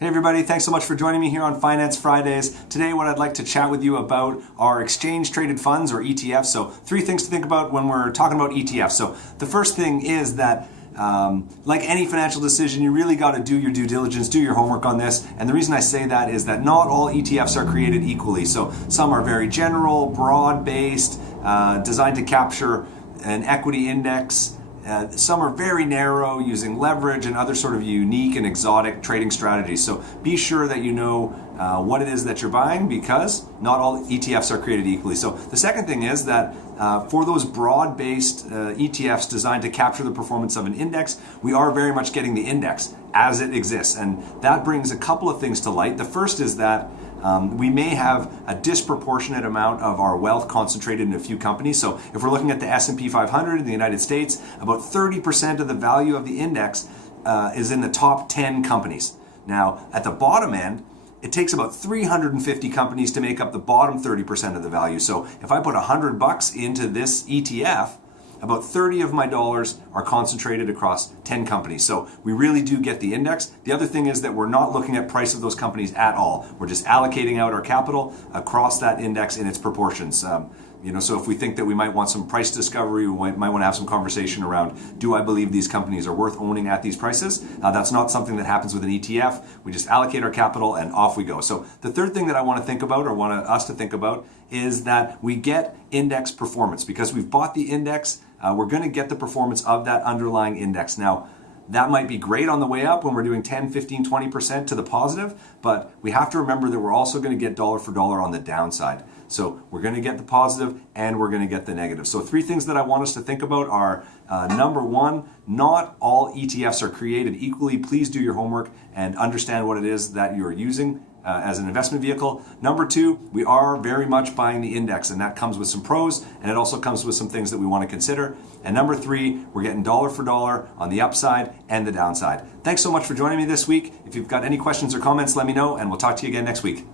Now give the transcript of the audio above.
Hey everybody, thanks so much for joining me here on Finance Fridays. Today what I'd like to chat with you about are exchange traded funds or ETFs. So 3 things to think about when we're talking about ETFs. So the first thing is that like any financial decision, you really got to do your due diligence, do your homework on this. And the reason I say that is that not all ETFs are created equally. So some are very general, broad-based, designed to capture an equity index. Some are very narrow, using leverage and other sort of unique and exotic trading strategies. So be sure that you know what it is that you're buying, because not all ETFs are created equally. So the second thing is that for those broad-based ETFs designed to capture the performance of an index, we are very much getting the index as it exists. And that brings a couple of things to light. The first is that we may have a disproportionate amount of our wealth concentrated in a few companies. So if we're looking at the S&P 500 in the United States, about 30% of the value of the index is in the top 10 companies. Now, at the bottom end, it takes about 350 companies to make up the bottom 30% of the value. So if I put $100 into this ETF, about 30 of my dollars are concentrated across 10 companies. So we really do get the index. The other thing is that we're not looking at price of those companies at all. We're just allocating out our capital across that index in its proportions. So if we think that we might want some price discovery, we might want to have some conversation around, do I believe these companies are worth owning at these prices? That's not something that happens with an ETF. We just allocate our capital and off we go. So the third thing that I want to think about, or want us to think about, is that we get index performance. Because we've bought the index, we're going to get the performance of that underlying index. Now, that might be great on the way up when we're doing 10, 15, 20% to the positive, but we have to remember that we're also going to get dollar for dollar on the downside. So we're going to get the positive and we're going to get the negative. So 3 things that I want us to think about are, number 1, not all ETFs are created equally. Please do your homework and understand what it is that you're using as an investment vehicle. Number 2, we are very much buying the index, and that comes with some pros, and it also comes with some things that we want to consider. And number 3, we're getting dollar for dollar on the upside and the downside. Thanks so much for joining me this week. If you've got any questions or comments, let me know, and we'll talk to you again next week.